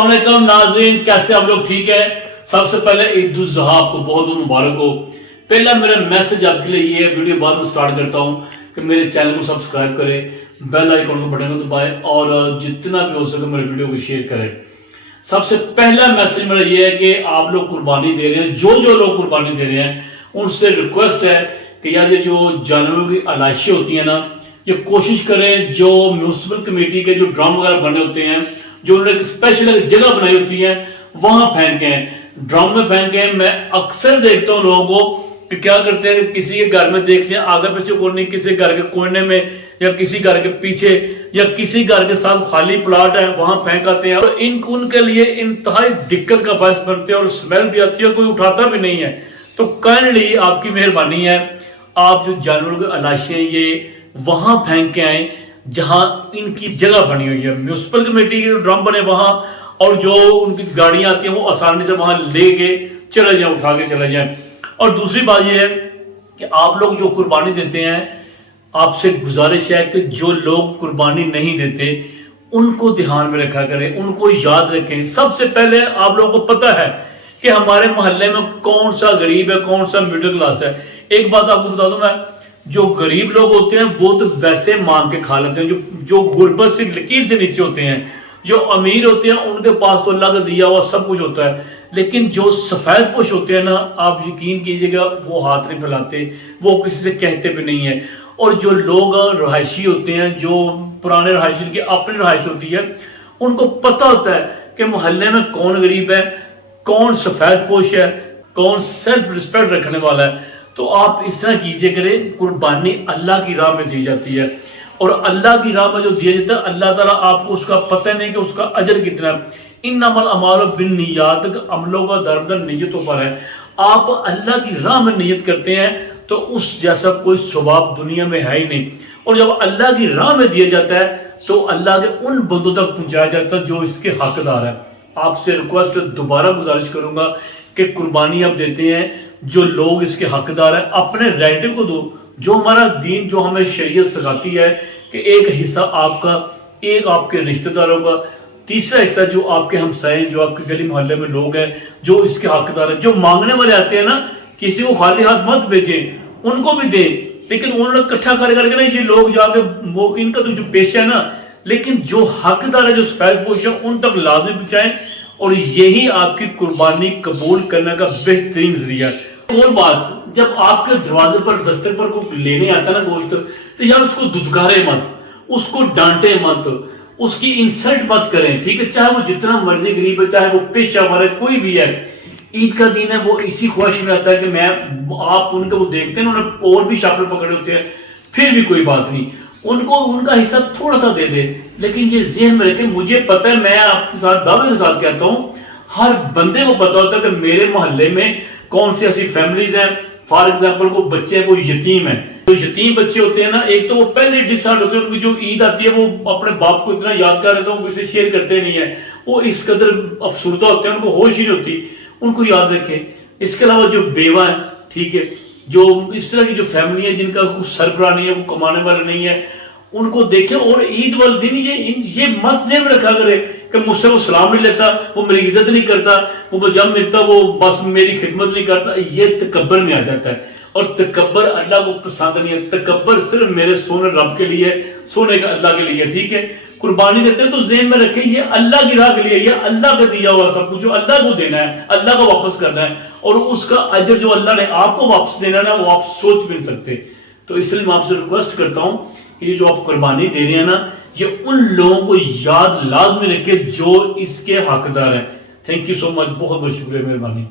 السلام علیکم ناظرین، کیسے آپ لوگ؟ ٹھیک ہے؟ سب سے پہلے عید الاضحیٰ آپ کو بہت بہت مبارک ہو۔ پہلا میرا میسج آپ کے لیے یہ ہے، ویڈیو بعد میں سٹارٹ کرتا ہوں، کہ میرے چینل کو سبسکرائب کریں، بیل آئیکن کو بٹن کو دبائیں اور جتنا بھی ہو سکے میرے ویڈیو کو شیئر کریں۔ سب سے پہلا میسج میرا یہ ہے کہ آپ لوگ قربانی دے رہے ہیں، جو لوگ قربانی دے رہے ہیں ان سے ریکویسٹ ہے کہ یار یہ جو جانوروں کی علائشیں ہوتی ہیں نا، یہ کوشش کریں جو میونسپل کمیٹی کے جو ڈرم وغیرہ بنے ہوتے ہیں، جو انہوں نے ایک اسپیشل جگہ بنائی ہوتی ہے، وہاں پھینکیں، ڈرم میں پھینکیں۔ میں اکثر دیکھتا ہوں لوگوں کو کہ کیا کرتے ہیں، کسی کے گھر میں دیکھتے ہیں آگے پیچھے کوئی نہیں، کسی گھر کے کونے میں یا کسی گھر کے پیچھے یا کسی گھر کے ساتھ خالی پلاٹ ہے وہاں پھینک آتے ہیں، اور ان کے لیے انتہائی دقت کا باعث بنتے ہیں اور اسمیل بھی آتی ہے، کوئی اٹھاتا بھی نہیں ہے۔ تو کائنڈلی آپ کی مہربانی ہے، آپ جو جانوروں کے علائشیں ہیں یہ وہاں پھینک کے آئیں جہاں ان کی جگہ بنی ہوئی ہے، میونسپل کمیٹی کے ڈرم بنے وہاں، اور جو ان کی گاڑیاں آتی ہیں وہ آسانی سے وہاں لے کے چلے جائیں، اٹھا کے چلے جائیں۔ اور دوسری بات یہ ہے کہ آپ لوگ جو قربانی دیتے ہیں، آپ سے گزارش ہے کہ جو لوگ قربانی نہیں دیتے ان کو دھیان میں رکھا کریں، ان کو یاد رکھیں۔ سب سے پہلے آپ لوگوں کو پتہ ہے کہ ہمارے محلے میں کون سا غریب ہے، کون سا مڈل کلاس ہے۔ ایک بات آپ کو بتا دوں میں، جو غریب لوگ ہوتے ہیں وہ تو ویسے مانگ کے کھا لیتے ہیں، جو غربت سے لکیر سے نیچے ہوتے ہیں۔ جو امیر ہوتے ہیں ان کے پاس تو اللہ کا دیا ہوا سب کچھ ہوتا ہے، لیکن جو سفید پوش ہوتے ہیں نا، آپ یقین کیجئے گا وہ ہاتھ نہیں پھیلاتے، وہ کسی سے کہتے بھی نہیں ہیں۔ اور جو لوگ رہائشی ہوتے ہیں، جو پرانے رہائشی کی اپنی رہائش ہوتی ہے، ان کو پتہ ہوتا ہے کہ محلے میں کون غریب ہے، کون سفید پوش ہے، کون سیلف رسپیکٹ رکھنے والا ہے۔ تو آپ اس طرح کیجئے کریں، قربانی اللہ کی راہ میں دی جاتی ہے، اور اللہ کی راہ میں جو دیا جاتا ہے اللہ تعالیٰ آپ کو اس کا پتہ نہیں کہ اس کا اجر کتنا ہے۔ انما الاعمال بالنیات، عملوں کا درد نیتوں پر ہے۔ آپ اللہ کی راہ میں نیت کرتے ہیں تو اس جیسا کوئی ثواب دنیا میں ہے ہی نہیں، اور جب اللہ کی راہ میں دیا جاتا ہے تو اللہ کے ان بندوں تک پہنچایا جاتا ہے جو اس کے حقدار ہے۔ آپ سے ریکویسٹ دوبارہ گزارش کروں گا کہ قربانی آپ دیتے ہیں، جو لوگ اس کے حقدار ہیں اپنے ریلیٹو کو دو۔ جو ہمارا دین، جو ہمیں شریعت سکھاتی ہے کہ ایک حصہ آپ کا، ایک آپ کے رشتہ داروں کا، تیسرا حصہ جو آپ کے ہمسائے، جو آپ کے گلی محلے میں لوگ ہیں جو اس کے حقدار ہیں۔ جو مانگنے والے آتے ہیں نا، کسی کو خالی ہاتھ مت بھیجیں، ان کو بھی دیں، لیکن انہوں نے اکٹھا کر کے نہیں، یہ لوگ جا کے وہ ان کا تو جو پیشہ ہے نا، لیکن جو حقدار ہے، جو سفید پوش ہے، ان تک لازمی پہنچائیں، اور یہی آپ کی قربانی قبول کرنے کا بہترین ذریعہ ہے۔ اور بات، جب آپ کے دروازے پر دستک پر کوئی لینے آتا ہے نا گوشت، تو یار اس کو دھتکارے مت، اس کو ڈانٹے مت، اس کی انسلٹ مت کریں، ٹھیک ہے؟ چاہے وہ جتنا مرضی غریب ہے، چاہے وہ پیشہ ور ہے، کوئی بھی ہے، عید کا دن ہے، وہ اسی خواہش میں آتا ہے کہ آپ ان کو وہ دیکھتے ہیں، انہوں نے اور بھی شاپر پکڑے ہوتے ہیں، پھر بھی کوئی بات نہیں، ان کو ان کا حصہ تھوڑا سا دے دے، لیکن یہ ذہن میں رکھیں، مجھے پتہ ہے، میں آپ کے ساتھ دعوے کے ساتھ کہتا ہوں، ہر بندے کو پتہ ہوتا ہے کہ میرے محلے میں کون سی ایسی فیملیز ہیں، فار ایگزامپل کو بچے ہیں، کوئی یتیم ہیں۔ جو یتیم بچے ہوتے ہیں نا، ایک تو وہ پہلے ڈسہارٹ ہوتے ہیں، ان کی جو عید آتی ہے وہ اپنے باپ کو اتنا یاد کر رہتے ہیں، وہ کسی سے شیئر کرتے نہیں ہیں، وہ اس قدر افسردہ ہوتے ہیں، ان کو ہوش ہی نہیں ہوتی، ان کو یاد رکھیں۔ اس کے علاوہ جو بیوہ ہیں، ٹھیک ہے، جو اس طرح کی جو فیملی ہے جن کا کچھ سربراہ نہیں ہے، وہ کمانے والا نہیں ہے، ان کو دیکھیں، اور عید والے دن یہ مت ذہن میں رکھا کرے کہ مجھ سے وہ سلام نہیں لیتا، وہ میری عزت نہیں کرتا، وہ جب ملتا وہ بس میری خدمت نہیں کرتا۔ یہ تکبر میں آ جاتا ہے، اور تکبر اللہ کو پسند نہیں ہے۔ تکبر صرف میرے سونے رب کے لیے، سونے کا اللہ کے لیے، ٹھیک ہے؟ قربانی دیتے ہیں تو ذہن میں رکھیں یہ اللہ کی راہ کے لیے، یہ اللہ کا دیا ہوا سب کچھ، جو اللہ کو دینا ہے، اللہ کو واپس کرنا ہے، اور اس کا اجر جو اللہ نے آپ کو واپس دینا ہے نا، وہ آپ سوچ بھی نہیں سکتے۔ تو اس لیے میں آپ سے ریکویسٹ کرتا ہوں کہ یہ جو آپ قربانی دے رہے ہیں نا، یہ ان لوگوں کو یاد لازمی رکھے جو اس کے حقدار ہیں۔ تھینک یو سو مچ، بہت بہت شکریہ، مہربانی۔